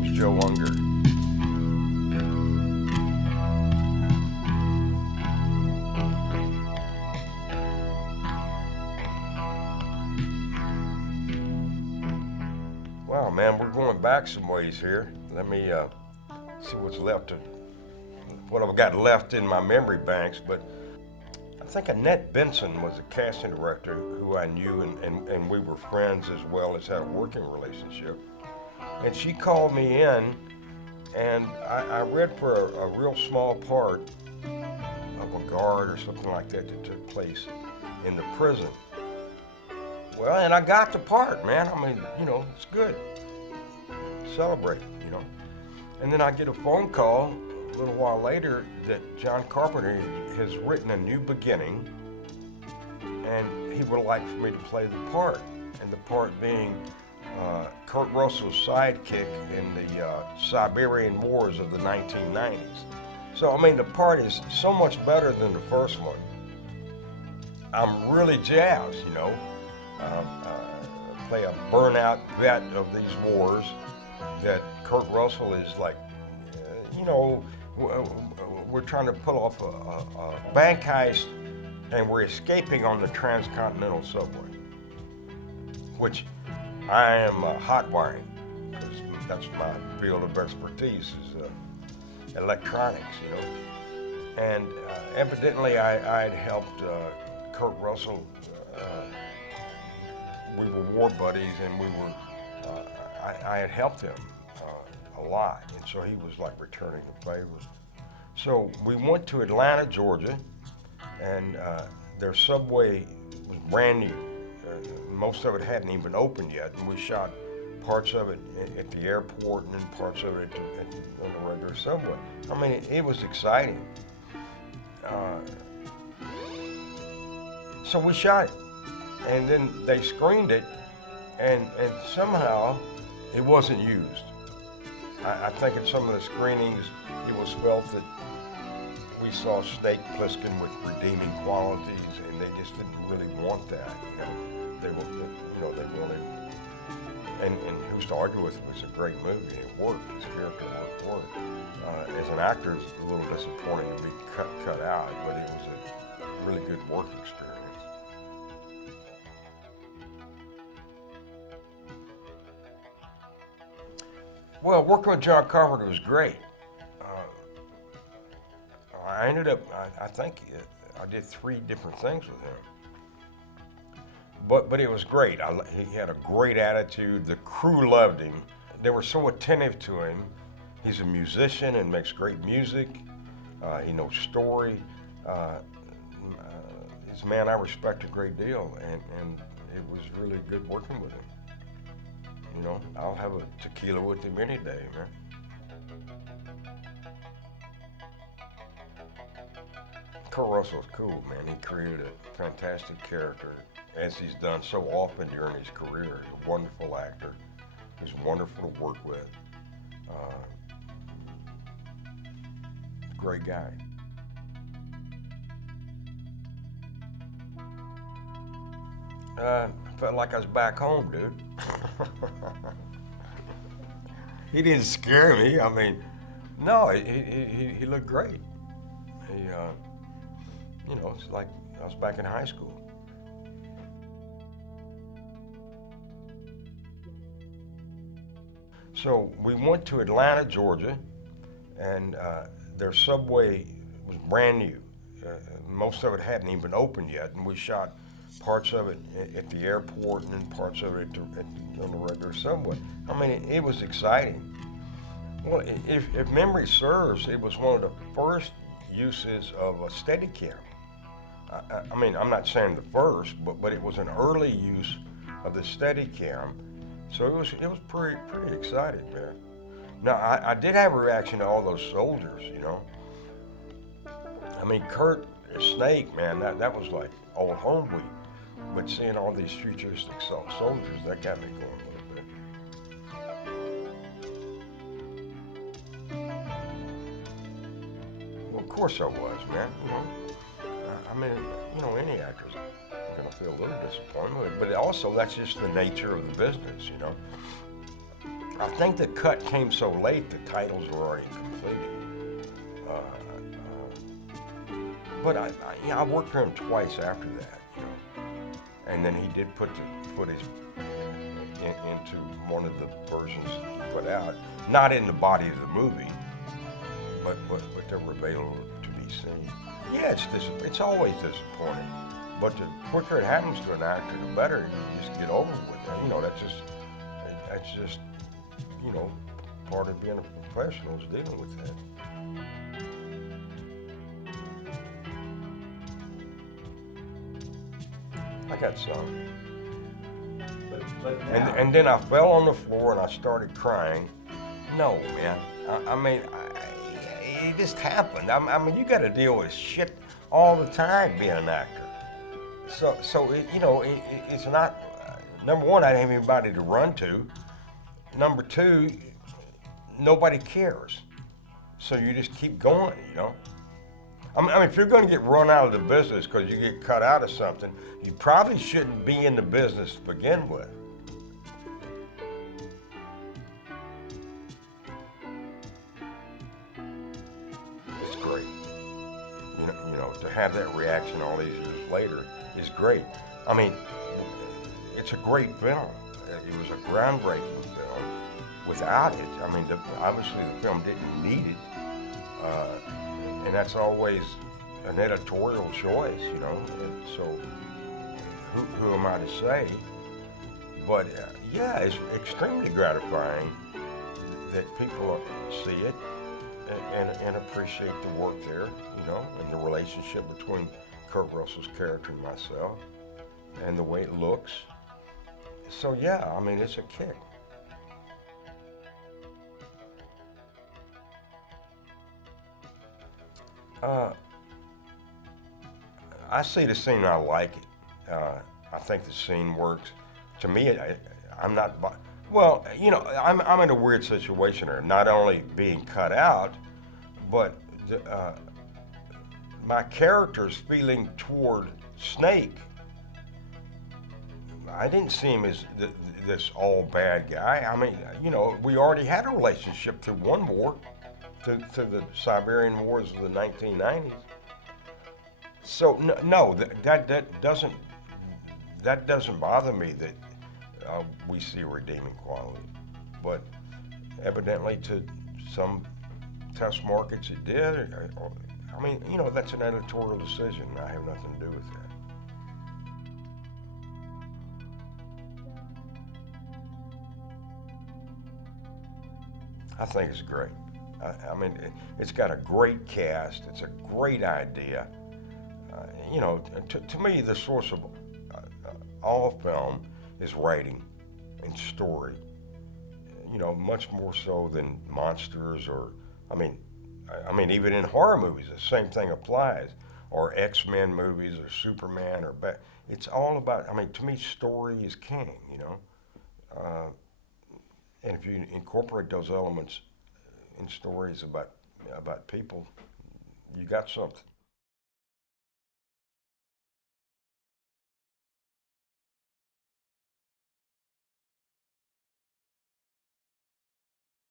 name's Joe Unger. Wow, man, we're going back some ways here. Let me see what I've got left in my memory banks. But I think Annette Benson was a casting director who I knew, and we were friends as well as had a working relationship. And she called me in, and I read for a real small part of a guard or something like that took place in the prison. Well, and I got the part, man. I mean, it's good. Celebrate, And then I get a phone call a little while later that John Carpenter has written a new beginning, and he would like for me to play the part. And the part being Kurt Russell's sidekick in the Siberian Wars of the 1990s. So, I mean, the part is so much better than the first one. I'm really jazzed, play a burnout vet of these wars that Kurt Russell is like, we're trying to pull off a bank heist and we're escaping on the transcontinental subway, which I am hot wiring, because that's my field of expertise is electronics, And evidently I had helped Kurt Russell. We were war buddies, and I had helped him a lot, and so he was like returning the favor. So we went to Atlanta, Georgia, and their subway was brand new. Most of it hadn't even opened yet, and we shot parts of it at the airport and then parts of it on the regular subway. I mean, it was exciting. So we shot it, and then they screened it, and somehow it wasn't used. I think in some of the screenings it was felt that we saw Snake Plissken with redeeming qualities, and they just didn't really want that. They wanted, and who's to argue with it, was a great movie. It worked. His character worked. As an actor, it's a little disappointing to be cut out, but it was a really good work experience. Well, working with John Carpenter was great. I ended up, I think I did 3 different things with him. But it was great. He had a great attitude. The crew loved him. They were so attentive to him. He's a musician and makes great music. He knows story. He's a man I respect a great deal, and it was really good working with him. I'll have a tequila with him any day, man. Kurt Russell's cool, man. He created a fantastic character, as he's done so often during his career. He's a wonderful actor. He's wonderful to work with. Great guy. Felt like I was back home, dude. He didn't scare me. I mean, no, he looked great. It's like I was back in high school. So we went to Atlanta, Georgia, and their subway was brand new. Most of it hadn't even opened yet, and we shot parts of it at the airport and then parts of it on the regular subway. I mean, it was exciting. Well, if memory serves, it was one of the first uses of a Steadicam. I mean, I'm not saying the first, but it was an early use of the Steadicam. So it was pretty exciting, man. Now, I did have a reaction to all those soldiers, I mean, Kurt Snake, man, that was like old home week. But seeing all these futuristic soldiers, that got me going a little bit. Well, of course I was, man. I mean, any actor's gonna feel a little disappointment, but also that's just the nature of the business, I think the cut came so late, the titles were already completed. Uh, but I worked for him twice after that, and then he did put the footage into one of the versions he put out, not in the body of the movie, but they were available to be seen. Yeah, it's always disappointing, but the quicker it happens to an actor, the better. You just get over with it. That's just part of being a professional is dealing with that. I got some. And then I fell on the floor and I started crying. No, man. It just happened. You got to deal with shit all the time being an actor. It's not. Number one, I didn't have anybody to run to. Number two, nobody cares. So you just keep going. If you're going to get run out of the business because you get cut out of something, you probably shouldn't be in the business to begin with. It's great. To have that reaction all these years later is great. It's a great film. It was a groundbreaking film. Without it, obviously the film didn't need it. And that's always an editorial choice, And so, who am I to say? But yeah, it's extremely gratifying that people see it and appreciate the work there, and the relationship between Kurt Russell's character and myself, and the way it looks. So yeah, it's a kick. I see the scene and I like it. I think the scene works. To me, I'm not. Well, I'm in a weird situation here. Not only being cut out, but my character's feeling toward Snake. I didn't see him as this all bad guy. We already had a relationship through one war, to the Siberian Wars of the 1990s. So no, that doesn't bother me that we see a redeeming quality, but evidently to some test markets it did. That's an editorial decision. I have nothing to do with that. I think it's great. It's got a great cast. It's a great idea. To me, the source of all film is writing and story. Much more so than monsters or, even in horror movies, the same thing applies. Or X-Men movies or Superman or it's all about. To me, story is king. And if you incorporate those elements in stories about people, you got something.